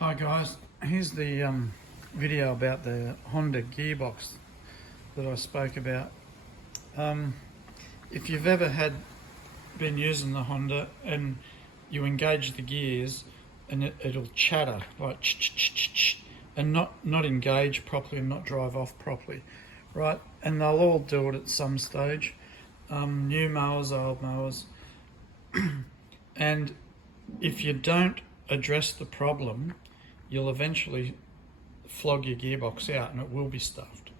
Hi guys, here's the video about the Honda gearbox that I spoke about. If you've ever been using the Honda and you engage the gears and it'll chatter like ch-ch-ch-ch-ch and not engage properly and not drive off properly, right? And they'll all do it at some stage, new mowers, old mowers. And if you don't address the problem, you'll eventually flog your gearbox out and it will be stuffed.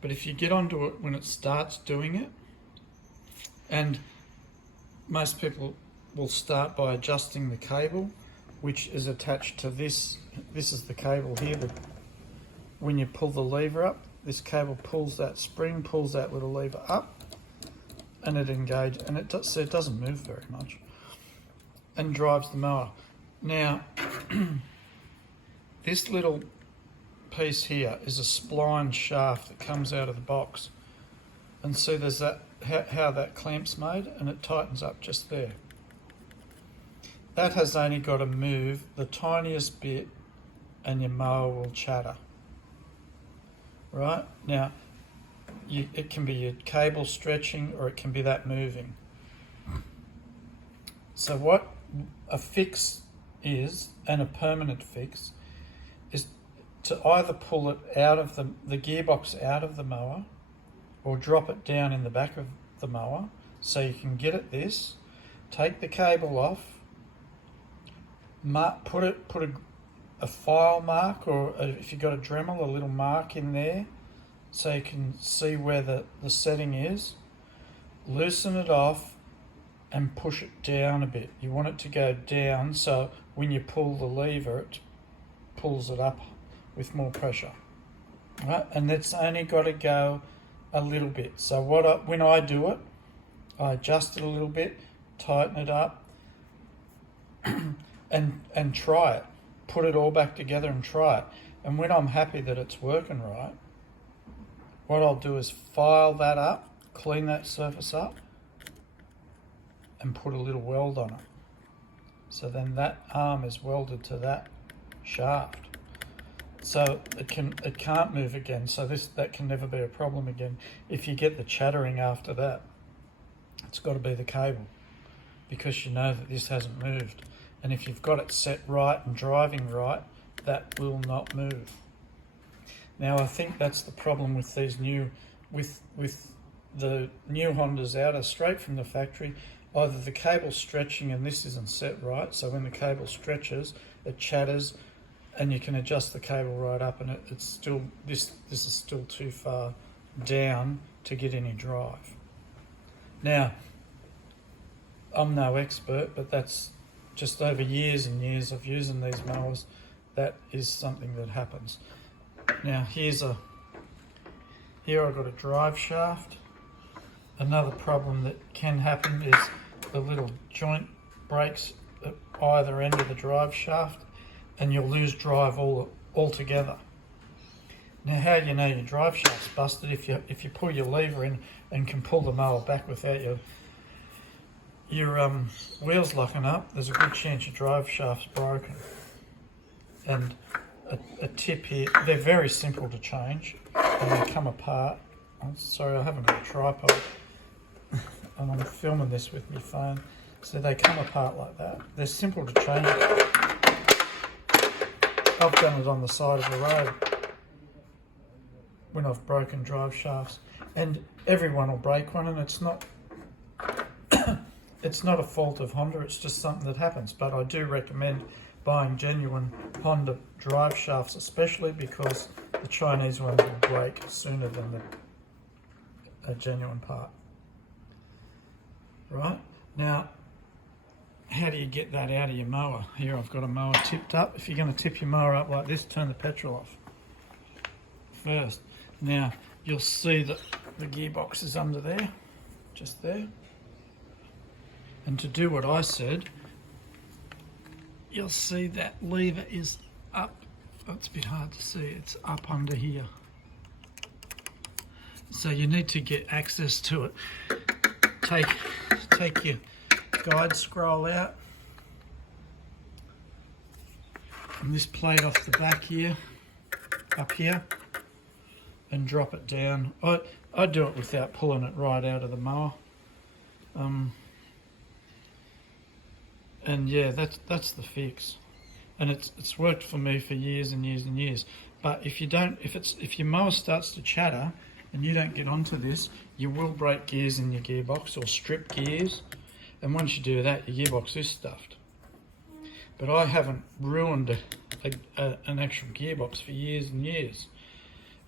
But if you get onto it when it starts doing it, and most people will start by adjusting the cable, which is attached to this. This is the cable here that when you pull the lever up, this cable pulls that spring, pulls that little lever up, and it engages, and it doesn't move very much, and drives the mower. Now, this little piece here is a spline shaft that comes out of the box. And see there's that, how that clamp's made, and it tightens up just there. That has only got to move the tiniest bit and your mower will chatter. Right? Now, it can be your cable stretching or it can be that moving. So what a fix is, and a permanent fix, is to either pull it out of the gearbox out of the mower or drop it down in the back of the mower so you can get at this, take the cable off, put a file mark, or if you've got a Dremel, a little mark in there so you can see where the setting is, loosen it off and push it down a bit. You want it to go down so when you pull the lever it pulls it up with more pressure, right? And it's only got to go a little bit. So when I do it, I adjust it a little bit, tighten it up, and try it. Put it all back together and try it. And when I'm happy that it's working right, what I'll do is file that up, clean that surface up, and put a little weld on it. So then that arm is welded to that shaft. So it can't move again. So that can never be a problem again. If you get the chattering after that, it's got to be the cable, because you know that this hasn't moved. And if you've got it set right and driving right, that will not move. Now I think that's the problem with these with the new Hondas out straight from the factory. Either the cable's stretching and this isn't set right, so when the cable stretches, it chatters, and you can adjust the cable right up, and it's still this is still too far down to get any drive. Now, I'm no expert, but that's just over years and years of using these mowers. That is something that happens. Now here I've got a drive shaft. Another problem that can happen is the little joint breaks at either end of the drive shaft, and you'll lose drive altogether. Now, how do you know your drive shaft's busted? If you pull your lever in and can pull the mower back without your wheels locking up, there's a good chance your drive shaft's broken. And a tip here, they're very simple to change, and they come apart. I'm sorry, I haven't got a tripod, and I'm filming this with my phone. So they come apart like that. They're simple to change. I've done it on the side of the road when I've broken drive shafts, and everyone will break one, and it's not it's not a fault of Honda, it's just something that happens. But I do recommend buying genuine Honda drive shafts, especially because the Chinese ones will break sooner than a genuine part. Right? Now, how do you get that out of your mower? Here I've got a mower tipped up. If you're going to tip your mower up like this, turn the petrol off first. Now, you'll see that the gearbox is under there, just there. And to do what I said, you'll see that lever is up. Oh, it's a bit hard to see. It's up under here. So you need to get access to it. Take your guide scroll out, this plate off the back here, up here, and drop it down. I do it without pulling it right out of the mower. And yeah, that's the fix. And it's worked for me for years and years and years. But if your mower starts to chatter and you don't get onto this, you will break gears in your gearbox or strip gears. And once you do that, your gearbox is stuffed. But I haven't ruined an actual gearbox for years and years.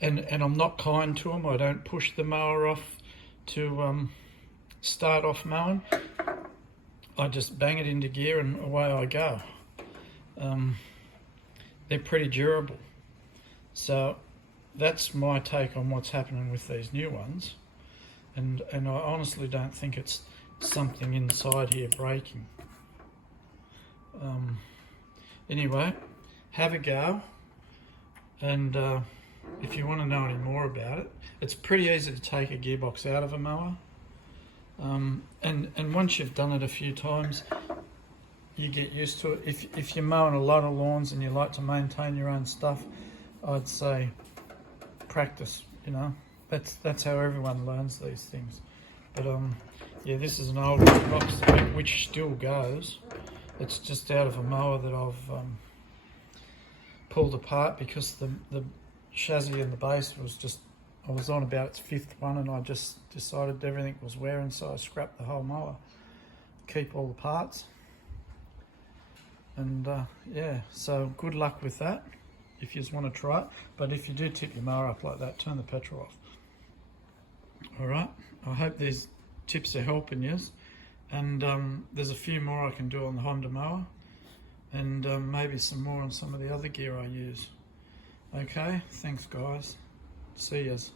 And I'm not kind to them. I don't push the mower off to start off mowing. I just bang it into gear and away I go. They're pretty durable. So that's my take on what's happening with these new ones. And I honestly don't think it's something inside here breaking. Anyway, have a go. And if you want to know any more about it, it's pretty easy to take a gearbox out of a mower. And once you've done it a few times, you get used to it. If you're mowing a lot of lawns and you like to maintain your own stuff, I'd say practice. You know, that's how everyone learns these things. But yeah, this is an old gearbox which still goes. It's just out of a mower that I've pulled apart because the chassis and the base was just, I was on about its 5th one and I just decided everything was wearing, so I scrapped the whole mower, keep all the parts. And yeah, so good luck with that if you just want to try it. But if you do tip your mower up like that, turn the petrol off. Alright, I hope these tips are helping you. And there's a few more I can do on the Honda mower, and maybe some more on some of the other gear I use. Okay, thanks guys. See yous.